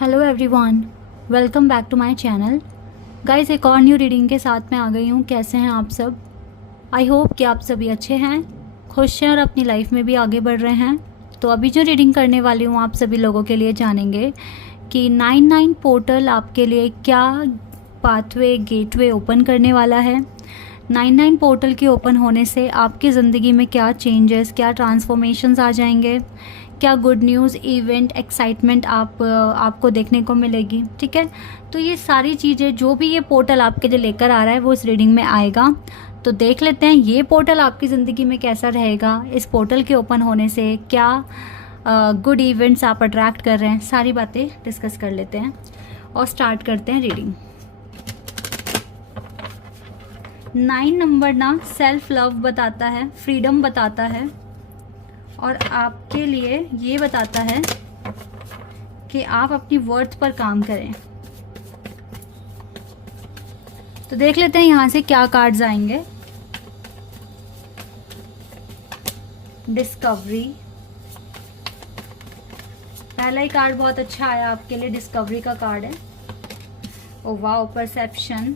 Hello everyone, welcome back to my channel. Guys, एक और new reading के साथ मैं आ गई हूँ। कैसे हैं आप सब? आई होप कि आप सभी अच्छे हैं, खुश हैं और अपनी लाइफ में भी आगे बढ़ रहे हैं। तो अभी जो रीडिंग करने वाली हूँ आप सभी लोगों के लिए जानेंगे कि 99 पोर्टल आपके लिए क्या पाथवे गेटवे ओपन करने वाला है। 99 पोर्टल के ओपन होने से आपकी ज़िंदगी में क्या चेंजेस, क्या ट्रांसफॉर्मेशंस आ जाएंगे, क्या गुड न्यूज़, इवेंट, एक्साइटमेंट आपको देखने को मिलेगी। ठीक है, तो ये सारी चीज़ें जो भी ये पोर्टल आपके लिए लेकर आ रहा है वो इस रीडिंग में आएगा। तो देख लेते हैं ये पोर्टल आपकी ज़िंदगी में कैसा रहेगा, इस पोर्टल के ओपन होने से क्या गुड इवेंट्स आप अट्रैक्ट कर रहे हैं। सारी बातें डिस्कस कर लेते हैं और स्टार्ट करते हैं रीडिंग। 9 नंबर ना सेल्फ लव बताता है, फ्रीडम बताता है और आपके लिए ये बताता है कि आप अपनी वर्थ पर काम करें। तो देख लेते हैं यहाँ से क्या कार्ड्स आएंगे। डिस्कवरी, पहला ही कार्ड बहुत अच्छा आया आपके लिए, डिस्कवरी का कार्ड है। Oh wow, perception,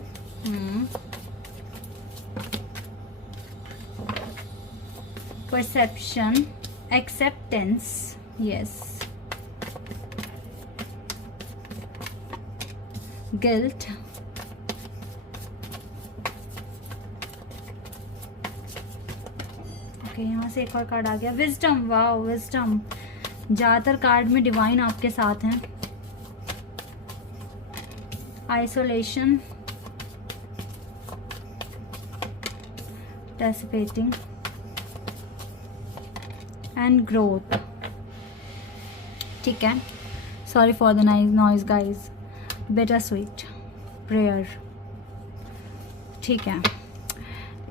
perception, acceptance, yes, guilt, okay यहाँ से एक और कार्ड आ गया, विजडम। वाओ, विजडम, ज्यादातर कार्ड में डिवाइन आपके साथ हैं। Isolation, dissipating and growth. ठीक है, sorry for the noise guys, better sweet prayer. ठीक है,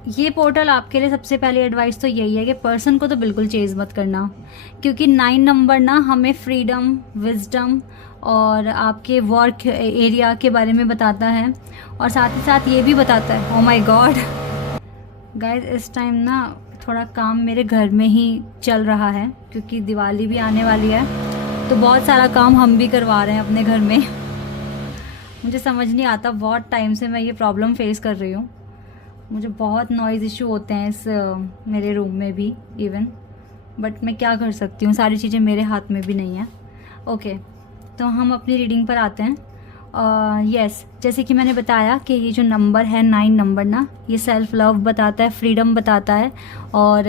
ये पोर्टल आपके लिए सबसे पहली एडवाइस तो यही है कि पर्सन को तो बिल्कुल चेज मत करना, क्योंकि 9 नंबर ना हमें फ्रीडम, विजडम और आपके वर्क एरिया के बारे में बताता है और साथ ही साथ ये भी बताता है, ओ माय गॉड गाइज, इस टाइम ना थोड़ा काम मेरे घर में ही चल रहा है क्योंकि दिवाली भी आने वाली है, तो बहुत सारा काम हम भी करवा रहे हैं अपने घर में। मुझे समझ नहीं आता, बहुत टाइम से मैं ये प्रॉब्लम फेस कर रही हूँ। मुझे बहुत नॉइज़ इशू होते हैं इस मेरे रूम में भी इवन, बट मैं क्या कर सकती हूँ, सारी चीज़ें मेरे हाथ में भी नहीं है। ओके, तो हम अपनी रीडिंग पर आते हैं। यस, जैसे कि मैंने बताया कि ये जो नंबर है 9 नंबर ना, ये सेल्फ लव बताता है, फ्रीडम बताता है। और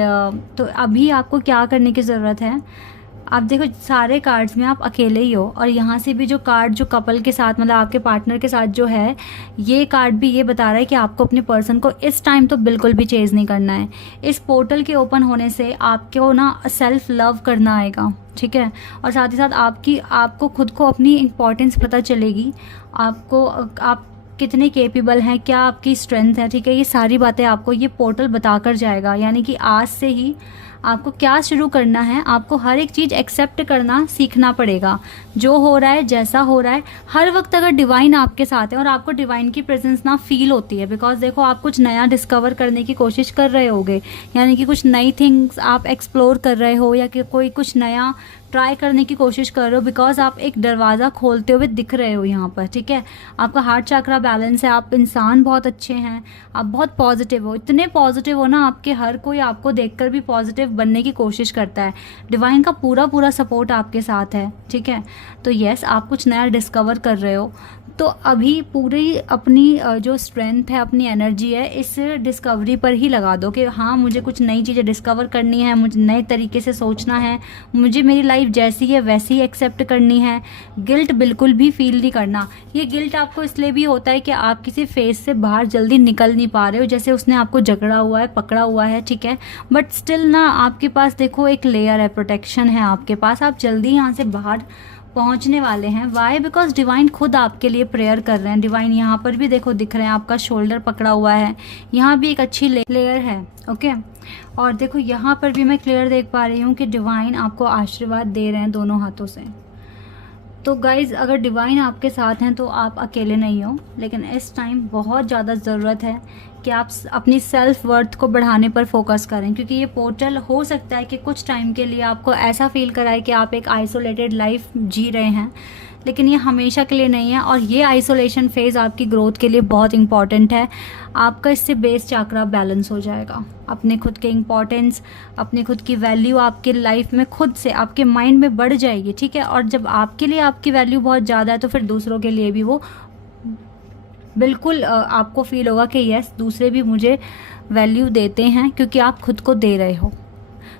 तो अभी आपको क्या करने की ज़रूरत है, आप देखो सारे कार्ड्स में आप अकेले ही हो और यहाँ से भी जो कार्ड जो कपल के साथ मतलब आपके पार्टनर के साथ जो है, ये कार्ड भी ये बता रहा है कि आपको अपने पर्सन को इस टाइम तो बिल्कुल भी चेज नहीं करना है। इस पोर्टल के ओपन होने से आपको ना सेल्फ लव करना आएगा। ठीक है, और साथ ही साथ आपको खुद को अपनी इम्पोर्टेंस पता चलेगी, आपको आप कितने केपेबल हैं, क्या आपकी स्ट्रेंथ है। ठीक है, ये सारी बातें आपको ये पोर्टल बताकर जाएगा, यानी कि आज से ही आपको क्या शुरू करना है, आपको हर एक चीज़ एक्सेप्ट करना सीखना पड़ेगा। जो हो रहा है, जैसा हो रहा है, हर वक्त अगर डिवाइन आपके साथ है और आपको डिवाइन की प्रेजेंस ना फील होती है, बिकॉज देखो आप कुछ नया डिस्कवर करने की कोशिश कर रहे होगे, यानी कि कुछ नई थिंग्स आप एक्सप्लोर कर रहे हो या कि कोई कुछ नया ट्राई करने की कोशिश कर रहे हो, बिकॉज आप एक दरवाज़ा खोलते हुए दिख रहे हो यहाँ पर। ठीक है, आपका हार्ट चक्रा बैलेंस है, आप इंसान बहुत अच्छे हैं, आप बहुत पॉजिटिव हो, इतने पॉजिटिव हो ना, आपके हर कोई आपको देखकर भी पॉजिटिव बनने की कोशिश करता है। डिवाइन का पूरा पूरा सपोर्ट आपके साथ है। ठीक है, तो यस, आप कुछ नया डिस्कवर कर रहे हो, तो अभी पूरी अपनी जो स्ट्रेंथ है, अपनी एनर्जी है, इस डिस्कवरी पर ही लगा दो कि हाँ मुझे कुछ नई चीज़ें डिस्कवर करनी है, मुझे नए तरीके से सोचना है, मुझे मेरी लाइफ जैसी है वैसी ही एक्सेप्ट करनी है। गिल्ट बिल्कुल भी फील नहीं करना। ये गिल्ट आपको इसलिए भी होता है कि आप किसी फेज से बाहर जल्दी निकल नहीं पा रहे हो, जैसे उसने आपको जकड़ा हुआ है, पकड़ा हुआ है। ठीक है, बट स्टिल ना आपके पास देखो एक लेयर है, प्रोटेक्शन है आपके पास, आप जल्दी यहाँ से बाहर पहुंचने वाले हैं। वाई? बिकॉज डिवाइन खुद आपके लिए प्रेयर कर रहे हैं। डिवाइन यहाँ पर भी देखो दिख रहे हैं, आपका शोल्डर पकड़ा हुआ है, यहाँ भी एक अच्छी लेयर है। ओके, और देखो यहाँ पर भी मैं क्लियर देख पा रही हूँ कि डिवाइन आपको आशीर्वाद दे रहे हैं दोनों हाथों से। तो गाइज़, अगर डिवाइन आपके साथ हैं तो आप अकेले नहीं हो, लेकिन इस टाइम बहुत ज़्यादा ज़रूरत है कि आप अपनी सेल्फ वर्थ को बढ़ाने पर फोकस करें, क्योंकि ये पोर्टल हो सकता है कि कुछ टाइम के लिए आपको ऐसा फील कराए कि आप एक आइसोलेटेड लाइफ जी रहे हैं, लेकिन ये हमेशा के लिए नहीं है। और ये आइसोलेशन फेज़ आपकी ग्रोथ के लिए बहुत इंपॉर्टेंट है। आपका इससे बेस चक्रा बैलेंस हो जाएगा। अपने खुद के इम्पोर्टेंस, अपने खुद की वैल्यू आपके लाइफ में खुद से आपके माइंड में बढ़ जाएगी, ठीक है। और जब आपके लिए आपकी वैल्यू बहुत ज़्यादा है तो फिर दूसरों के लिए भी वो बिल्कुल आपको फील होगा कि यस, दूसरे भी मुझे वैल्यू देते हैं क्योंकि आप खुद को दे रहे हो।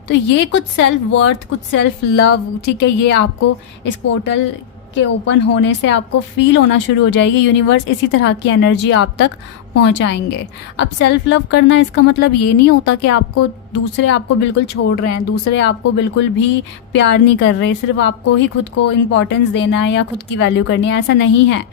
तो ये कुछ सेल्फ वर्थ, कुछ सेल्फ लव, ठीक है, ये आपको इस पोर्टल के ओपन होने से आपको फील होना शुरू हो जाएगी। यूनिवर्स इसी तरह की एनर्जी आप तक पहुंचाएंगे। अब सेल्फ लव करना इसका मतलब ये नहीं होता कि आपको दूसरे आपको बिल्कुल छोड़ रहे हैं, दूसरे आपको बिल्कुल भी प्यार नहीं कर रहे, सिर्फ आपको ही खुद को इम्पोर्टेंस देना है या खुद की वैल्यू करनी है, ऐसा नहीं है।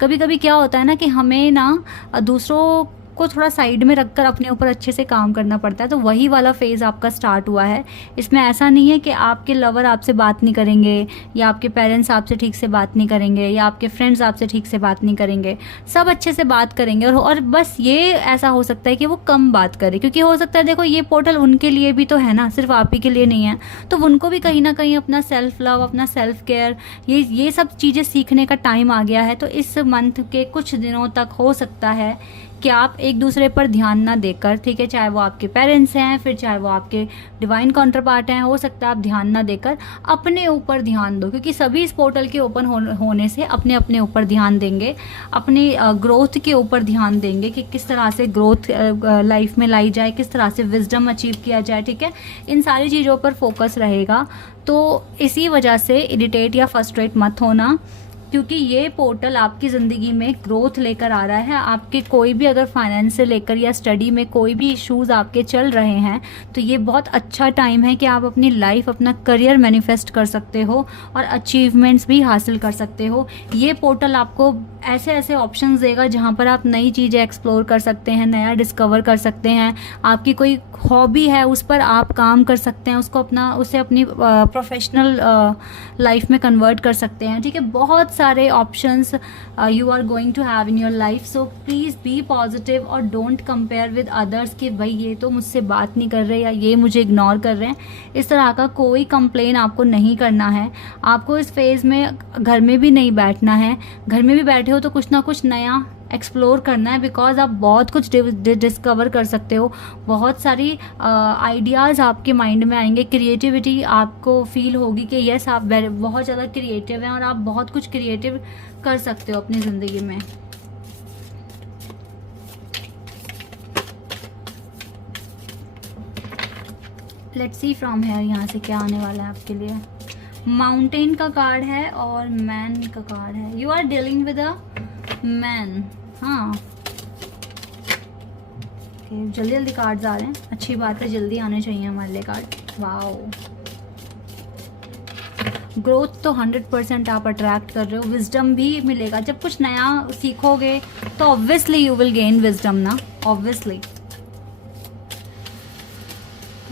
कभी कभी क्या होता है ना कि हमें ना दूसरों को थोड़ा साइड में रखकर अपने ऊपर अच्छे से काम करना पड़ता है। तो वही वाला फेज़ आपका स्टार्ट हुआ है। इसमें ऐसा नहीं है कि आपके लवर आपसे बात नहीं करेंगे या आपके पेरेंट्स आपसे ठीक से बात नहीं करेंगे या आपके फ्रेंड्स आपसे ठीक से बात नहीं करेंगे। सब अच्छे से बात करेंगे और बस ये ऐसा हो सकता है कि वो कम बात करे, क्योंकि हो सकता है देखो ये पोर्टल उनके लिए भी तो है ना, सिर्फ आप ही के लिए नहीं है। तो उनको भी कहीं ना कहीं अपना सेल्फ लव, अपना सेल्फ केयर, ये सब चीज़ें सीखने का टाइम आ गया है। तो इस मंथ के कुछ दिनों तक हो सकता है कि आप एक दूसरे पर ध्यान ना देकर, ठीक है, चाहे वो आपके पेरेंट्स हैं, फिर चाहे वो आपके डिवाइन काउंटर पार्ट हैं, हो सकता है आप ध्यान ना देकर अपने ऊपर ध्यान दो, क्योंकि सभी इस पोर्टल के ओपन होने से अपने अपने ऊपर ध्यान देंगे, अपनी ग्रोथ के ऊपर ध्यान देंगे कि किस तरह से ग्रोथ लाइफ में लाई जाए, किस तरह से विजडम अचीव किया जाए, ठीक है। इन सारी चीज़ों पर फोकस रहेगा। तो इसी वजह से इरिटेट या फ्रस्ट्रेट मत होना, क्योंकि ये पोर्टल आपकी ज़िंदगी में ग्रोथ लेकर आ रहा है। आपके कोई भी अगर फाइनेंस से लेकर या स्टडी में कोई भी इश्यूज आपके चल रहे हैं तो ये बहुत अच्छा टाइम है कि आप अपनी लाइफ, अपना करियर मैनिफेस्ट कर सकते हो और अचीवमेंट्स भी हासिल कर सकते हो। ये पोर्टल आपको ऐसे ऐसे ऑप्शंस देगा जहाँ पर आप नई चीज़ें एक्सप्लोर कर सकते हैं, नया डिस्कवर कर सकते हैं। आपकी कोई हॉबी है उस पर आप काम कर सकते हैं, उसे अपनी प्रोफेशनल लाइफ में कन्वर्ट कर सकते हैं, ठीक है। बहुत सारे options you are going to have in your life. So please be positive और डोंट कंपेयर विद अदर्स कि भाई ये तो मुझसे बात नहीं कर रहे या ये मुझे इग्नोर कर रहे हैं। इस तरह का कोई कंप्लेन आपको नहीं करना है। आपको इस फेज़ में घर में भी नहीं बैठना है। घर में भी बैठे हो तो कुछ ना कुछ नया एक्सप्लोर करना है, बिकॉज आप बहुत कुछ डिस्कवर कर सकते हो। बहुत सारी आइडियाज़ आपके माइंड में आएंगे, क्रिएटिविटी आपको फील होगी कि यस आप बहुत ज़्यादा क्रिएटिव हैं और आप बहुत कुछ क्रिएटिव कर सकते हो अपनी ज़िंदगी में। लेट्स सी फ्रॉम हेयर यहाँ से क्या आने वाला है आपके लिए। माउंटेन का कार्ड है और मैन का कार्ड है। You are dealing with a man. हाँ, जल्दी जल्दी कार्ड्स आ रहे हैं, अच्छी बात है, जल्दी आने चाहिए हमारे लिए कार्ड। वाओ, ग्रोथ तो 100% आप अट्रैक्ट कर रहे हो। विजडम भी मिलेगा जब कुछ नया सीखोगे तो obviously you will gain wisdom ना, ऑब्वियसली।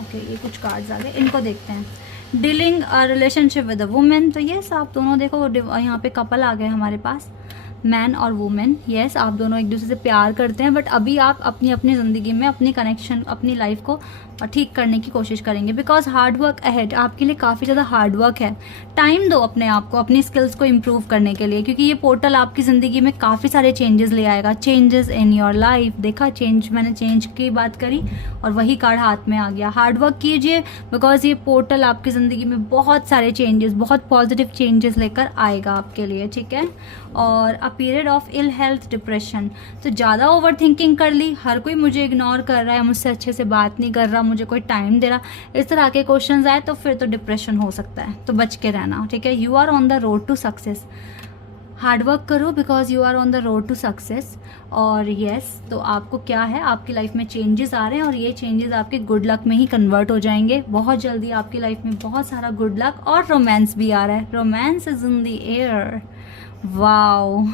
ओके, ये कुछ कार्ड्स आ गए, इनको देखते हैं। Dealing a relationship with a women, तो यस आप दोनों देखो यहाँ पे कपल आ गए हमारे पास, मैन और वुमेन। यस आप दोनों एक दूसरे से प्यार करते हैं, बट अभी आप अपनी अपनी ज़िंदगी में अपनी कनेक्शन, अपनी लाइफ को ठीक करने की कोशिश करेंगे, बिकॉज हार्ड वर्क अहेड, आपके लिए काफ़ी ज़्यादा हार्ड वर्क है। टाइम दो अपने आप को, अपनी स्किल्स को इम्प्रूव करने के लिए, क्योंकि ये पोर्टल आपकी ज़िंदगी में काफ़ी सारे चेंजेस ले आएगा। चेंजेस इन योर लाइफ, देखा चेंज, मैंने चेंज की बात करी और वही कार्ड हाथ में आ गया। हार्ड वर्क कीजिए, बिकॉज ये पोर्टल आपकी ज़िंदगी में बहुत सारे चेंजेस, बहुत पॉजिटिव चेंजेस लेकर आएगा आपके लिए, ठीक है। और a period of ill health, depression, तो ज़्यादा ओवर थिंकिंग कर ली, हर कोई मुझे इग्नोर कर रहा है, मुझसे अच्छे से बात नहीं कर रहा, मुझे कोई टाइम दे रहा, इस तरह के क्वेश्चंस आए तो फिर तो डिप्रेशन हो सकता है, तो बच के रहना, ठीक है। You are on the road to success, hard work करो because you are on the road to success. और येस, तो आपको क्या है, आपकी लाइफ में चेंजेस आ रहे हैं और ये चेंजेस आपके गुड लक में ही कन्वर्ट हो जाएंगे बहुत जल्दी। आपकी लाइफ में बहुत सारा गुड लक और रोमांस भी आ रहा है। Romance is in the air, wow.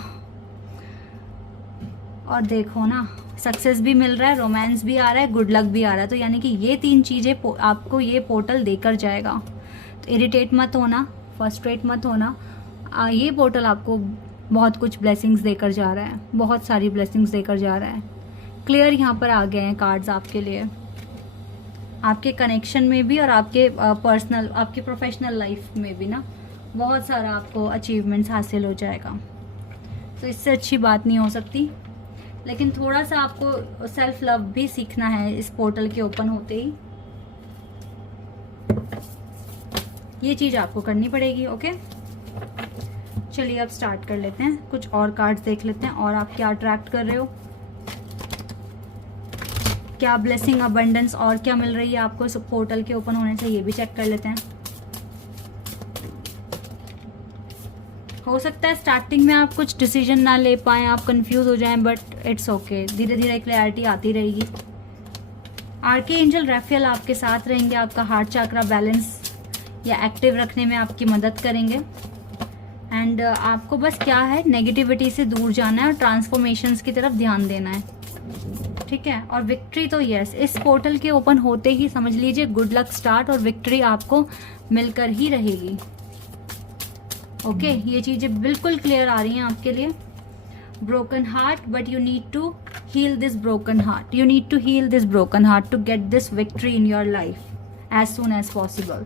और देखो ना, सक्सेस भी मिल रहा है, रोमांस भी आ रहा है, गुड लक भी आ रहा है, तो यानी कि ये तीन चीज़ें आपको ये पोर्टल देकर जाएगा। तो इरिटेट मत होना, फ्रस्ट्रेट मत होना, ये पोर्टल आपको बहुत कुछ ब्लेसिंग्स देकर जा रहा है, बहुत सारी ब्लेसिंग्स देकर जा रहा है। क्लियर यहाँ पर आ गए हैं कार्ड्स आपके लिए, आपके कनेक्शन में भी और आपके पर्सनल, आपके प्रोफेशनल लाइफ में भी ना। बहुत सारा आपको अचीवमेंट्स हासिल हो जाएगा। तो इससे अच्छी बात नहीं हो सकती। लेकिन थोड़ा सा आपको सेल्फ लव भी सीखना है इस पोर्टल के ओपन होते ही, ये चीज़ आपको करनी पड़ेगी। ओके, चलिए अब स्टार्ट कर लेते हैं, कुछ और कार्ड्स देख लेते हैं और आप क्या अट्रैक्ट कर रहे हो, क्या ब्लेसिंग अबंडेंस और क्या मिल रही है आपको इस पोर्टल के ओपन होने से, ये भी चेक कर लेते हैं। हो सकता है स्टार्टिंग में आप कुछ डिसीजन ना ले पाएँ, आप कंफ्यूज हो जाएं, बट इट्स ओके, धीरे धीरे क्लैरिटी आती रहेगी। आर्कएंजल राफेल आपके साथ रहेंगे, आपका हार्ट चक्रा बैलेंस या एक्टिव रखने में आपकी मदद करेंगे। एंड आपको बस क्या है, नेगेटिविटी से दूर जाना है और ट्रांसफॉर्मेशंस की तरफ ध्यान देना है, ठीक है। और विक्ट्री तो यस, इस पोर्टल के ओपन होते ही समझ लीजिए गुड लक स्टार्ट और विक्ट्री आपको मिलकर ही रहेगी। ओके, ये चीज़ें बिल्कुल क्लियर आ रही हैं आपके लिए। Broken heart, but you need to heal this broken heart, you need to heal this broken heart to get this victory in your life as soon as possible.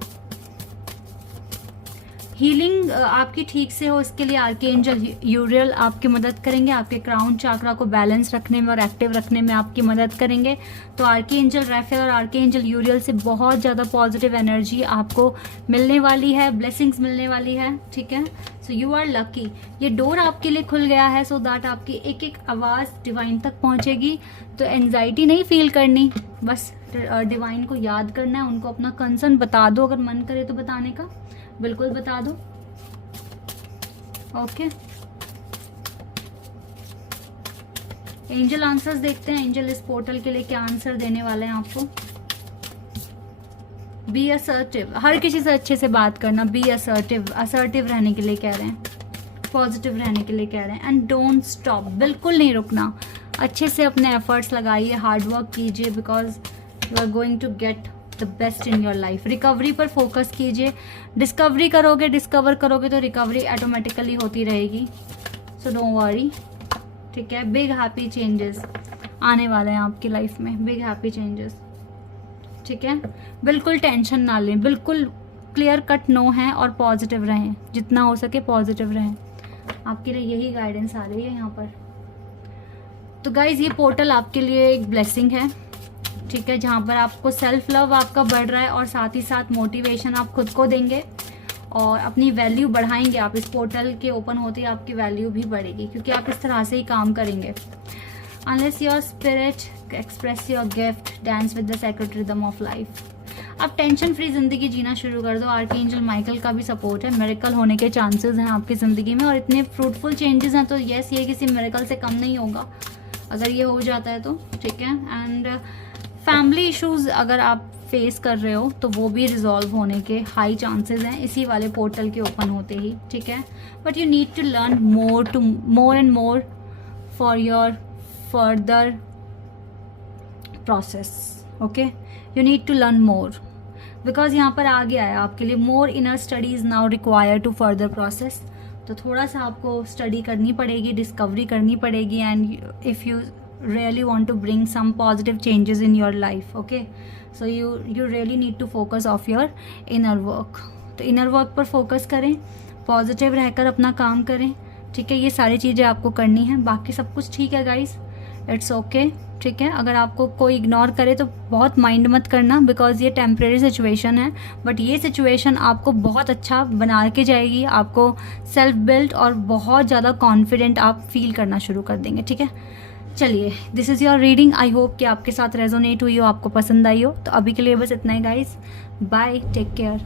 Healing आपकी ठीक से हो, इसके लिए आर्कएंजल यूरियल आपकी मदद करेंगे, आपके क्राउन चाक्रा को बैलेंस रखने में और एक्टिव रखने में आपकी मदद करेंगे। तो आर्कएंजल राफेल और आर्कएंजल यूरियल से बहुत ज़्यादा पॉजिटिव एनर्जी आपको मिलने वाली है, ब्लेसिंग्स मिलने वाली है, ठीक है। सो यू आर लकी, ये डोर आपके लिए खुल गया है सो दैट आपकी एक एक आवाज़ डिवाइन तक पहुँचेगी। तो एंजाइटी नहीं फील करनी, बस डिवाइन को याद करना है, उनको अपना कंसर्न बता दो, अगर मन करे तो बताने का बिल्कुल बता दो। ओके, एंजल आंसर्स देखते हैं, एंजल इस पोर्टल के लिए क्या आंसर देने वाले हैं आपको। बी असर्टिव, हर किसी से अच्छे से बात करना, बी असर्टिव, असर्टिव रहने के लिए कह रहे हैं, पॉजिटिव रहने के लिए कह रहे हैं। एंड डोंट स्टॉप, बिल्कुल नहीं रुकना, अच्छे से अपने एफर्ट्स लगाइए, हार्ड वर्क कीजिए, because you are going to get the best in your life. Recovery पर फोकस कीजिए, डिस्कवर करोगे तो रिकवरी ऑटोमेटिकली होती रहेगी। सो डोंट वरी, ठीक है। बिग हैप्पी चेंजेस आने वाले हैं आपकी लाइफ में, बिग हैप्पी चेंजेस, ठीक है। बिल्कुल टेंशन ना लें, बिल्कुल क्लियर कट नो है और पॉजिटिव रहें, जितना हो सके पॉजिटिव रहें, आपके लिए यही गाइडेंस आ रही है यहाँ पर। तो गाइज, ये पोर्टल आपके लिए एक ब्लेसिंग है, ठीक है, जहाँ पर आपको सेल्फ लव आपका बढ़ रहा है और साथ ही साथ मोटिवेशन आप खुद को देंगे और अपनी वैल्यू बढ़ाएंगे। आप इस पोर्टल के ओपन होते ही आपकी वैल्यू भी बढ़ेगी, क्योंकि आप इस तरह से ही काम करेंगे। Unless your spirit express your gift, dance with the secret rhythm of life. आप टेंशन फ्री जिंदगी जीना शुरू कर दो। आर्कएंजल माइकल का भी सपोर्ट है, मिरेकल होने के चांसेस हैं आपकी ज़िंदगी में और इतने फ्रूटफुल चेंजेस हैं, तो यस, ये किसी मिरेकल से कम नहीं होगा अगर ये हो जाता है तो, ठीक है। एंड फैमिली इश्यूज अगर आप फेस कर रहे हो तो वो भी रिजॉल्व होने के हाई चांसेस हैं इसी वाले पोर्टल के ओपन होते ही, ठीक है। But you need to learn more and more for your further process. Okay, you need to learn more, because यहाँ पर आ गया है आपके लिए more inner studies now require to further process. तो थोड़ा सा आपको स्टडी करनी पड़ेगी, डिस्कवरी करनी पड़ेगी, and if you really want to bring some positive changes in your life, okay, so you really need to focus of your inner work। तो inner work पर फोकस करें, पॉजिटिव रहकर अपना काम करें, ठीक है। ये सारी चीज़ें आपको करनी है, बाकी सब कुछ ठीक है गाइस, इट्स ओके, ठीक है। अगर आपको कोई इग्नोर करे तो बहुत माइंड मत करना, बिकॉज ये टेम्प्रेरी सिचुएशन है, बट ये सिचुएशन आपको बहुत अच्छा बना के जाएगी, आपको सेल्फ बिल्ड और बहुत ज़्यादा कॉन्फिडेंट आप फील करना शुरू कर देंगे, ठीक है। चलिए, this is your reading, I hope कि आपके साथ रेजोनेट हुई हो, आपको पसंद आई हो। तो अभी के लिए बस इतना ही गाइस, बाय, टेक केयर।